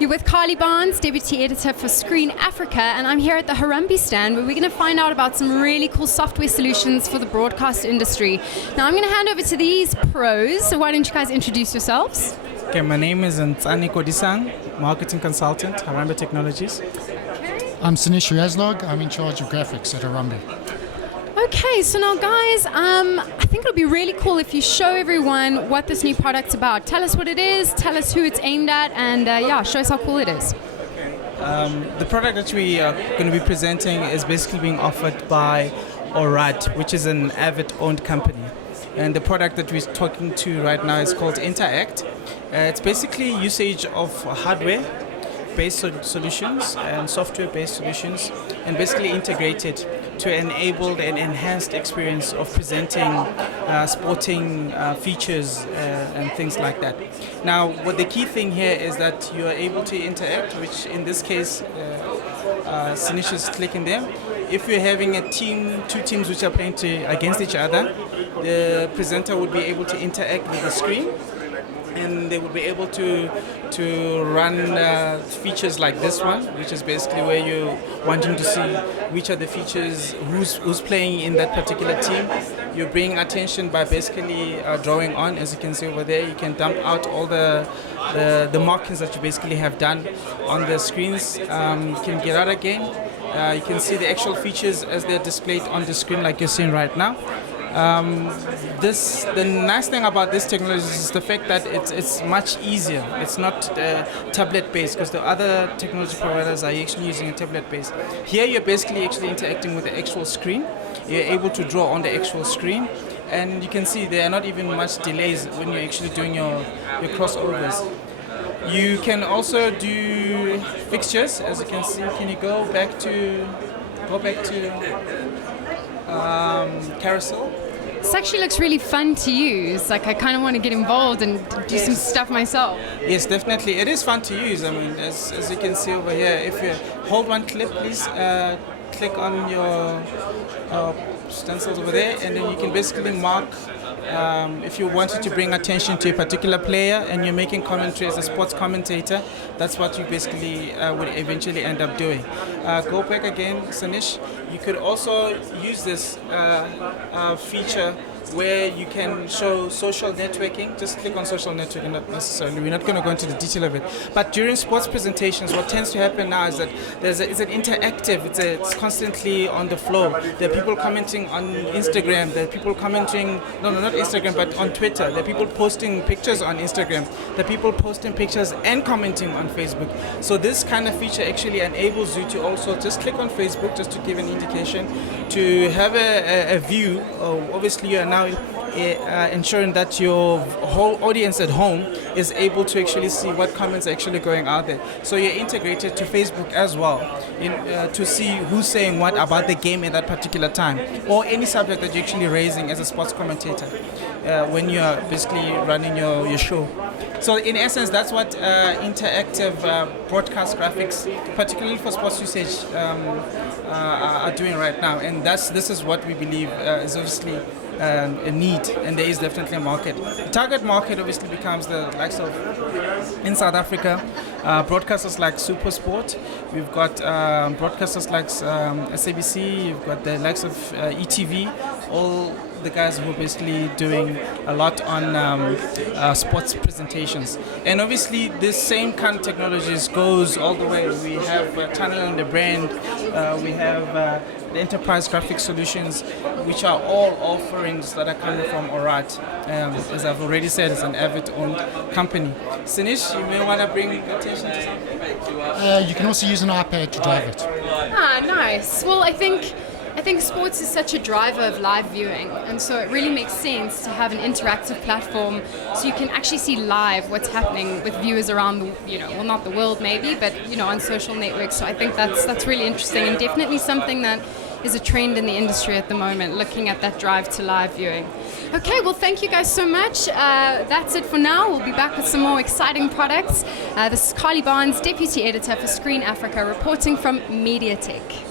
You're with Carly Barnes, Deputy Editor for Screen Africa, and I'm here at the Harambe stand where we're going to find out about some really cool software solutions for the broadcast industry. Now I'm going to hand over to these pros, so why don't you guys introduce yourselves? Okay, my name is Ntsane Kolisang, Marketing Consultant, Harambe Technologies. I'm Sinisha Razlog. I'm in charge of graphics at Harambe. Okay, so now guys, I think it'll be really cool if you show everyone what this new product's about. Tell us what it is, tell us who it's aimed at, and show us how cool it is. The product that we are going to be presenting is basically being offered by Orad, which is an Avid-owned company. And the product that we're talking to right now is called Interact. It's basically usage of hardware-based solutions and software-based solutions, and basically integrated to enable an enhanced experience of presenting sporting features and things like that. Now, what the key thing here is that you are able to interact, which in this case, Sinisha is clicking there. If you're having a team, two teams which are playing against each other, the presenter would be able to interact with the screen, and they will be able to run features like this one, which is basically where you're wanting to see which are the features, who's playing in that particular team. You're bringing attention by basically drawing on, as you can see over there. You can dump out all the markings that you basically have done on the screens. You can get out again. You can see the actual features as they're displayed on the screen like you're seeing right now. The nice thing about this technology is the fact that it's much easier. It's not tablet-based, because the other technology providers are actually using a tablet-based. Here you're basically actually interacting with the actual screen. You're able to draw on the actual screen, and you can see there are not even much delays when you're actually doing your crossovers. You can also do fixtures, as you can see. Can you go back to carousel? This actually looks really fun to use. Like, I kind of want to get involved and do some stuff myself. Yes, definitely. It is fun to use. I mean, as you can see over here, if you hold one clip, please click on your stencils over there, and then you can basically mark if you wanted to bring attention to a particular player and you're making commentary as a sports commentator. That's what you basically would eventually end up doing. Go back again, Sanish. You could also use this feature where you can show social networking. Just click on social networking, not necessarily. We're not going to go into the detail of it. But during sports presentations, what tends to happen now is that it's an interactive. It's constantly on the flow. There are people commenting on Instagram. There are people commenting, not Instagram, but on Twitter. There are people posting pictures on Instagram. There are people posting pictures and commenting on Facebook. So this kind of feature actually enables you to also just click on Facebook, just to give an indication, to have a view. Obviously, you are now ensuring that your whole audience at home is able to actually see what comments are actually going out there. So you're integrated to Facebook as well to see who's saying what about the game at that particular time, or any subject that you're actually raising as a sports commentator when you're basically running your show. So in essence, that's what interactive broadcast graphics, particularly for sports usage, are doing right now. And this is what we believe is obviously a need, and there is definitely a market. The target market obviously becomes the likes of, in South Africa, broadcasters like SuperSport. We've got broadcasters like SABC. You've got the likes of ETV. All the guys who are basically doing a lot on sports presentations. And obviously this same kind of technologies goes all the way. We have Tunnel and the Brand, we have the enterprise graphic solutions, which are all offerings that are coming from Orad. As I've already said, it's an Avid-owned company. Sinish, you may want to bring attention to something? You can also use an iPad to drive it. Ah, nice. Well, I think sports is such a driver of live viewing, and so it really makes sense to have an interactive platform so you can actually see live what's happening with viewers around the, not the world maybe, but on social networks. So I think that's really interesting, and definitely something that is a trend in the industry at the moment, looking at that drive to live viewing. Okay, well, thank you guys so much. That's it for now. We'll be back with some more exciting products. This is Carly Barnes, Deputy Editor for Screen Africa, reporting from Mediatech.